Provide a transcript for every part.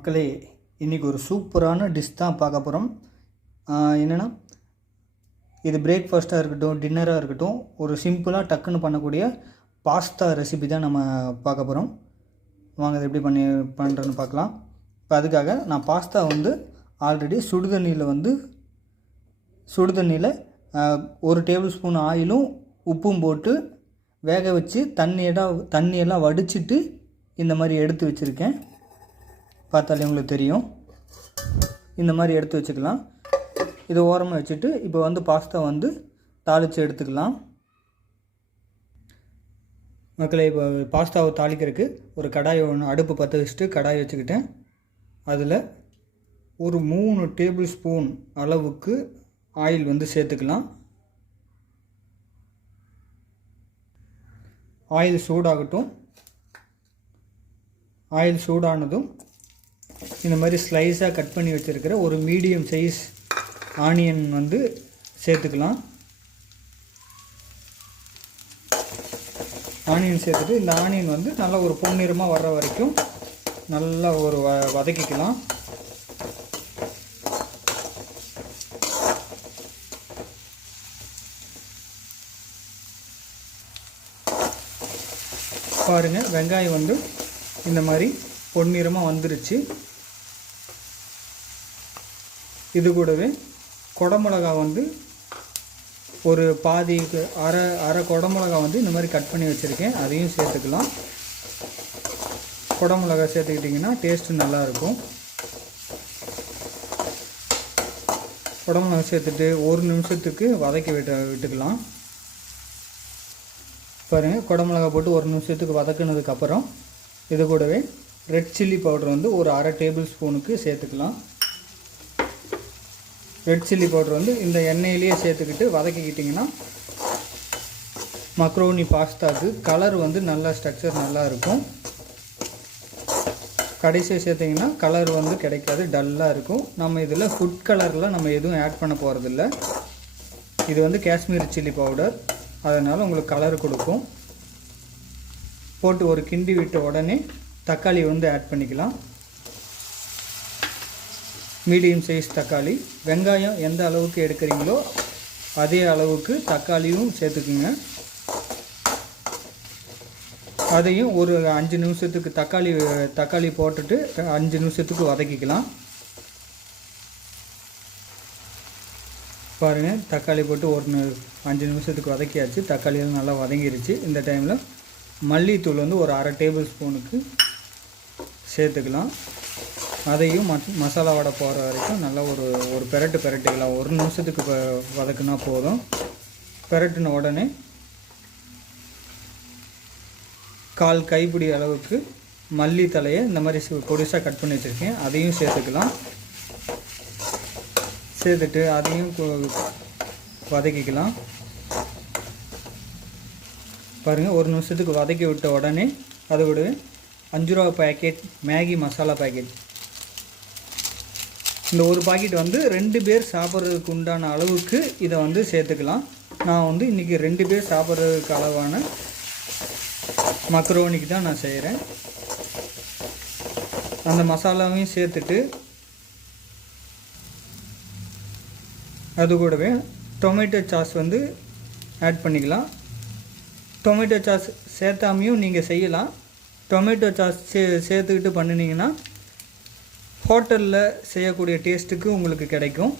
மக்களே, இன்றைக்கி ஒரு சூப்பரான டிஷ் தான் பார்க்க போகிறோம். என்னென்னா, இது பிரேக்ஃபாஸ்ட்டாக இருக்கட்டும், டின்னராக இருக்கட்டும், ஒரு சிம்பிளாக டக்குன்னு பண்ணக்கூடிய பாஸ்தா ரெசிபி தான் நம்ம பார்க்க போகிறோம். வாங்க அது எப்படி பண்ணுறேன்னு பார்க்கலாம். இப்போ அதுக்காக நான் பாஸ்தா ஆல்ரெடி சுடுதண்ணியில் 1 டேபிள் ஸ்பூன் ஆயிலும் உப்பும் போட்டு வேக வச்சு தண்ணியெல்லாம் வடிச்சிட்டு இந்த மாதிரி எடுத்து வச்சுருக்கேன். பார்த்தாலே உங்களுக்கு தெரியும். இந்த மாதிரி எடுத்து வச்சுக்கலாம். இதை ஓரமாக வச்சுட்டு இப்போ பாஸ்தா தாளித்து எடுத்துக்கலாம். மக்களை, இப்போ பாஸ்தாவை தாளிக்கிறதுக்கு ஒரு கடாயை அடுப்பு பற்ற வச்சுட்டு கடாயை வச்சுக்கிட்டேன். அதில் ஒரு 3 டேபிள் ஸ்பூன் அளவுக்கு ஆயில் சேர்த்துக்கலாம். ஆயில் சூடாகட்டும். ஆயில் சூடானதும் இந்த மாதிரி ஸ்லைஸாக கட் பண்ணி வச்சுருக்கிற ஒரு மீடியம் சைஸ் ஆனியன் சேர்த்துக்கலாம். ஆனியன் சேர்த்துட்டு இந்த ஆனியன் நல்லா ஒரு பொன்னிறமாக வர்ற வரைக்கும் நல்லா ஒரு வதக்கிக்கலாம். பாருங்கள், வெங்காயம் இந்த மாதிரி பொன்னிறமாக வந்துருச்சு. இது கூடவே குடமிளகா ஒரு பாதி அரை குடமிளகா இந்த மாதிரி கட் பண்ணி வச்சுருக்கேன். அதையும் சேர்த்துக்கலாம். குடமிளகா சேர்த்துக்கிட்டிங்கன்னா டேஸ்ட்டு நல்லாயிருக்கும். குடமிளகா சேர்த்துட்டு 1 நிமிஷத்துக்கு வதக்கி விட்டுக்கலாம். பாருங்கள், குடமிளகா போட்டு 1 நிமிஷத்துக்கு வதக்குனதுக்கப்புறம் இது கூடவே ரெட் சில்லி பவுடர் ஒரு அரை டேபிள் ஸ்பூனுக்கு சேர்த்துக்கலாம். ரெட் சில்லி பவுடர் இந்த எண்ணெயிலேயே சேர்த்துக்கிட்டு வதக்கிக்கிட்டிங்கன்னா மக்ரோனி பாஸ்தாவுக்கு கலர் நல்லா ஸ்ட்ரக்சர் நல்லா இருக்கும். கடைசியாக சேர்த்திங்கன்னா கலர் கிடைக்காது, டல்லாக இருக்கும். நம்ம இதில் ஃபுட் கலரில் நம்ம எதுவும் ஆட் பண்ண போகிறதில்ல. இது காஷ்மீர் சில்லி பவுடர், அதனால் உங்களுக்கு கலர் கொடுக்கும். போட்டு ஒரு கிண்டி விட்ட உடனே தக்காளி ஆட் பண்ணிக்கலாம். மீடியம் சைஸ் தக்காளி. வெங்காயம் எந்த அளவுக்கு எடுக்கிறீங்களோ அதே அளவுக்கு தக்காளியும் சேர்த்துக்குங்க. அதையும் ஒரு 5 நிமிஷத்துக்கு தக்காளி போட்டுட்டு 5 நிமிஷத்துக்கு வதக்கிக்கலாம். பாருங்கள், தக்காளி போட்டு ஒரு 5 நிமிஷத்துக்கு வதக்கியாச்சு. தக்காளியெல்லாம் நல்லா வதங்கிருச்சு. இந்த டைமில் மல்லித்தூள் ஒரு அரை டேபிள் ஸ்பூனுக்கு சேர்த்துக்கலாம். அதையும் மசாலா வடை போகிற வரைக்கும் நல்லா ஒரு பெரட்டிக்கலாம். 1 நிமிஷத்துக்கு வதக்குனா போதும். பெரட்டின உடனே 1/4 கைப்பிடி அளவுக்கு மல்லி தலையை இந்த மாதிரி பொடிசாக கட் பண்ணி வச்சுருக்கேன். அதையும் சேர்த்துக்கலாம். சேர்த்துட்டு அதையும் வதக்கிக்கலாம். பாருங்கள், 1 நிமிஷத்துக்கு வதக்கி விட்ட உடனே அதை விட 5 ரூபா பேக்கெட் மேகி மசாலா பேக்கெட், இந்த ஒரு பாக்கெட் 2 பேர் சாப்பிட்றதுக்கு உண்டான அளவுக்கு இதை சேர்த்துக்கலாம். நான் இன்றைக்கி 2 பேர் சாப்பிட்றதுக்கு அளவான மக்ரோனிக்கு தான் நான் செய்கிறேன். அந்த மசாலாவையும் சேர்த்துட்டு அது கூடவே டொமேட்டோ சாஸ் ஆட் பண்ணிக்கலாம். டொமேட்டோ சாஸ் சேர்த்தாமையும் நீங்கள் செய்யலாம். டொமேட்டோ சாஸ் சேர்த்துக்கிட்டு பண்ணினீங்கன்னா ஹோட்டலில் செய்யக்கூடிய டேஸ்ட்டுக்கு உங்களுக்கு கிடைக்கும்.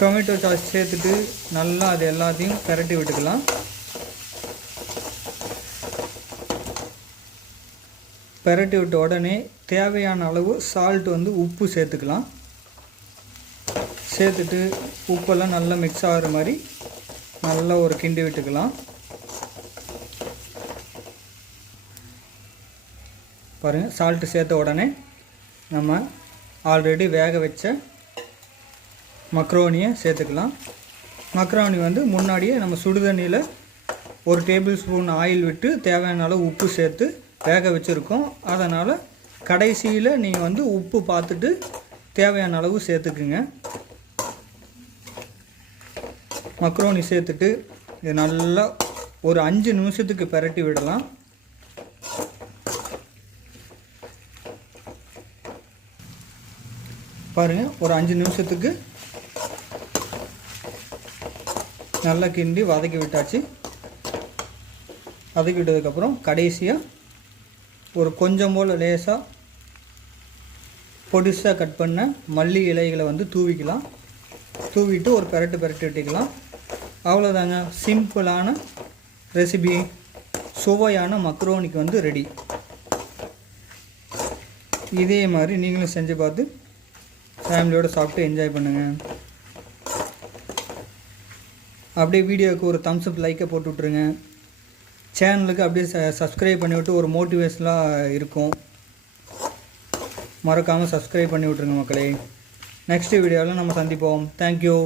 டொமேட்டோ சாஸ் சேர்த்துட்டு நல்லா அது எல்லாத்தையும் பெரட்டி விட்டுக்கலாம். பெரட்டி விட்ட உடனே தேவையான அளவு சால்ட் உப்பு சேர்த்துக்கலாம். சேர்த்துட்டு உப்பெல்லாம் நல்லா மிக்ஸ் ஆகிற மாதிரி நல்லா ஒரு கிண்டி விட்டுக்கலாம். பாருங்கள், சால்ட்டு சேர்த்த உடனே நம்ம ஆல்ரெடி வேக வச்ச மக்ரோனியை சேர்த்துக்கலாம். மக்ரோனி முன்னாடியே நம்ம சுடுதண்ணியில் 1 டேபிள் ஸ்பூன் ஆயில் விட்டு தேவையான அளவு உப்பு சேர்த்து வேக வச்சுருக்கோம். அதனால் கடைசியில் நீங்கள் உப்பு பார்த்துட்டு தேவையான அளவு சேர்த்துக்குங்க. மக்ரோனி சேர்த்துட்டு இது நல்லா ஒரு 5 நிமிஷத்துக்கு பெரட்டி விடலாம். பாருங்கள், ஒரு 5 நிமிஷத்துக்கு நல்லா கிண்டி வதக்கி விட்டாச்சு. வதக்கி விட்டதுக்கப்புறம் கடைசியாக ஒரு கொஞ்சம் போல் லேசாக பொடிசாக கட் பண்ண மல்லி இலைகளை வந்து தூவிக்கலாம். தூவிட்டு ஒரு பெரட்டு விட்டுக்கலாம். அவ்வளோதாங்க, சிம்பிளான ரெசிபி, சுவையான மக்ரோனிக்கு வந்து ரெடி. இதே மாதிரி நீங்களும் செஞ்சு பார்த்து ஃபேமிலியோடு சாப்பிட்டு என்ஜாய் பண்ணுங்கள். அப்படியே வீடியோவுக்கு ஒரு தம்ஸ் அப் லைக்கை போட்டு விட்ருங்க. சேனலுக்கு அப்படியே சப்ஸ்கிரைப் பண்ணிவிட்டு ஒரு மோட்டிவேஷனாக இருக்கும். மறக்காமல் சப்ஸ்கிரைப் பண்ணி விட்ருங்க மக்களே. நெக்ஸ்ட் வீடியோவில் நம்ம சந்திப்போம். தேங்க்யூ.